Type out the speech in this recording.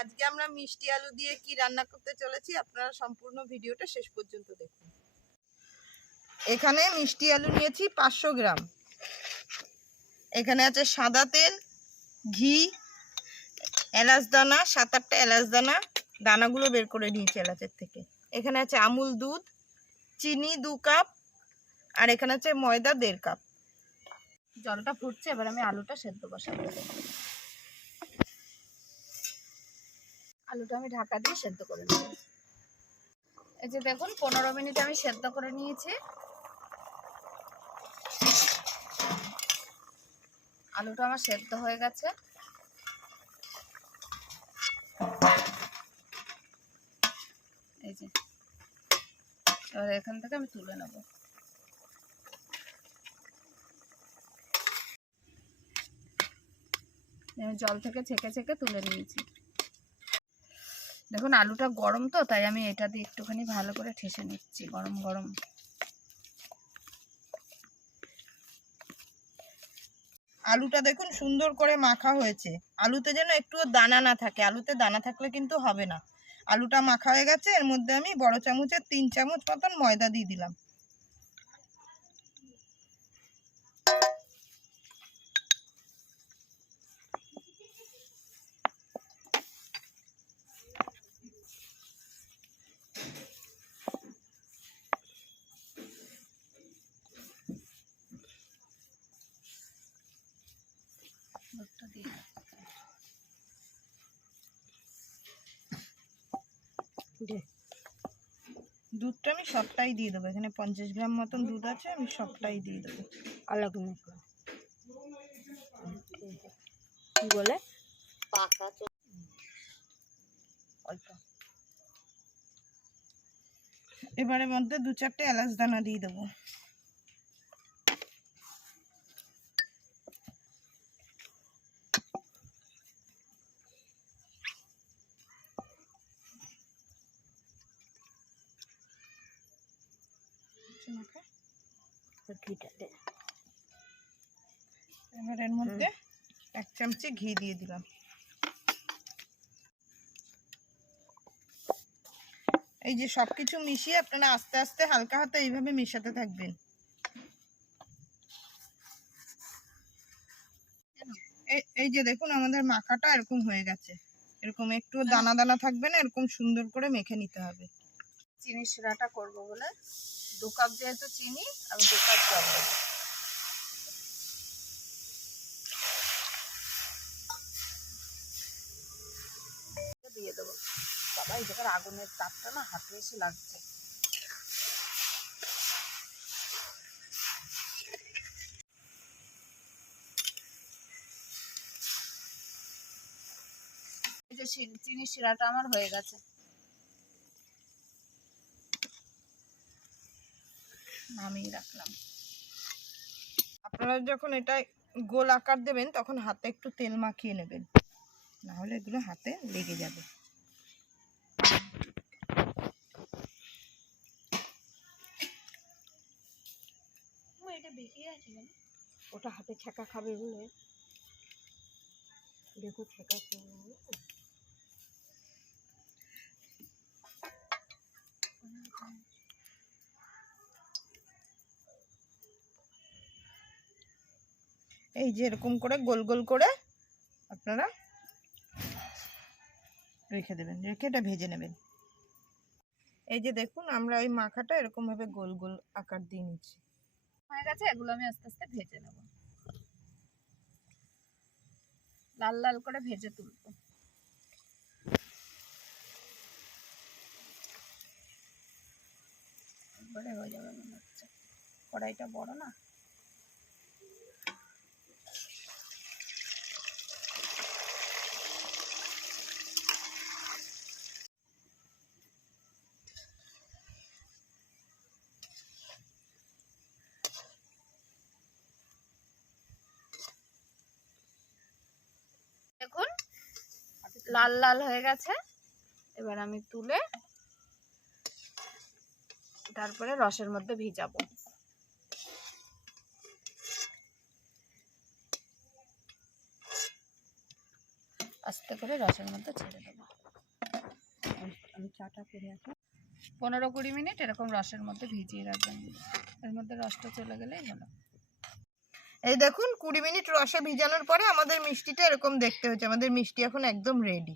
আজকে আমরা মিষ্টি আলু দিয়ে কি রান্না করতে চলেছি, আপনারা সম্পূর্ণ ভিডিওটা শেষ পর্যন্ত দেখুন। এখানে মিষ্টি আলু নিয়েছি 500 গ্রাম। এখানে আছে সাদা তেল, ঘি, এলাচ দানা, 7-8টা এলাচ দানা, দানাগুলো বের করে নিয়েছি এলাচের থেকে। এখানে আছে আমুল দুধ, চিনি 2 কাপ, আর এখানে আছে ময়দা 1.5 কাপ। জলটা ফুটছে, এবার আমি আলুটা সেদ্ধ বসাবো। আলুটা আমি ঢাকা দিয়ে সেদ্ধ করে নেব। এই যে দেখুন 15 মিনিট আমি সেদ্ধ করে নিয়েছি। আলুটা আমার সেদ্ধ হয়ে গেছে। এই যে এবার এখান থেকে আমি তুলে নেব। জল থেকে ছেঁকে ছেঁকে তুলে নিয়েছি। দেখুন আলুটা গরম, তো তাই আমি এটা দিয়ে একটুখানি ভালো করে ঠেসে নিচ্ছি। গরম গরম আলুটা দেখুন সুন্দর করে মাখা হয়েছে। আলুতে যেন একটু দানা না থাকে, আলুতে দানা থাকলে কিন্তু হবে না। আলুটা মাখা হয়ে গেছে। এর মধ্যে আমি বড় চামচের 3 চামচ মতন ময়দা দিয়ে দিলাম। দুধটা আমি সবটাই দিয়ে দেবো। এখানে 50 গ্রাম মতন দুধ আছে, আমি সবটাই দিয়ে দেবো। আলাদা কি বলে পাকা অল্প। এবারে মধ্যে 2-4টে এলাচ দানা দিয়ে দেবো। এবার এর মধ্যে 1 চামচি ঘি দিয়ে দিলাম। এই যে সবকিছু মিশিয়ে আপনারা আস্তে আস্তে হালকা হাতে এইভাবে মেশাতে থাকবেন। এই যে দেখুন আমাদের মাখাটা এরকম হয়ে গেছে। এরকম একটু দানা দানা থাকবে না, এরকম সুন্দর করে মেখে নিতে হবে। চিনি শিরাটা করব বলে 2 কাপ যেহেতু চিনি, আমি 2 কাপ জল দেব। দিয়ে দেবো। বাবা এই জায়গার আগুনের তাপটা না হাতে এসে লাগছে। এই যে চিনি শিরাটা আমার হয়ে গেছে, নামিয়ে রাখলাম। আপনারা যখন এটা গোল আকার দেবেন তখন হাতে একটু তেল মাখিয়ে নেবেন, না হলে এগুলো হাতে লেগে যাবে। ওটা হাতে ছেঁকা খাবে বলে দেখো ছেঁকা এই যে এরকম করে গোল গোল করে আপনারা রেখে দেবেন, রেখে এটা ভেজে নেবেন। এই যে দেখুন আমরা ওই মাখাটা এরকম ভাবে গোল গোল আকার দিয়ে নিচ্ছি। হয়ে গেছে। এগুলো আমি আস্তে আস্তে ভেজে নেব, লাল লাল করে ভেজে তুলবো। একবারে হয়ে যাবে মনে হচ্ছে, কড়াইটা বড় না। দেখুন লাল লাল হয়ে গেছে। এবার আমি তুলে তারপরে রসের মধ্যে ভিজাবো। আস্তে করে রসের মধ্যে ছেড়ে দেবো। চাটা করে আসো। 15-20 মিনিট এরকম রসের মধ্যে ভিজিয়ে রাখবেন, এর মধ্যে রসটা চলে গেলেই হলো। এই দেখুন 20 মিনিট রসে ভিজানোর পরে আমাদের মিষ্টিটা এরকম দেখতে হচ্ছে। আমাদের মিষ্টি এখন একদম রেডি।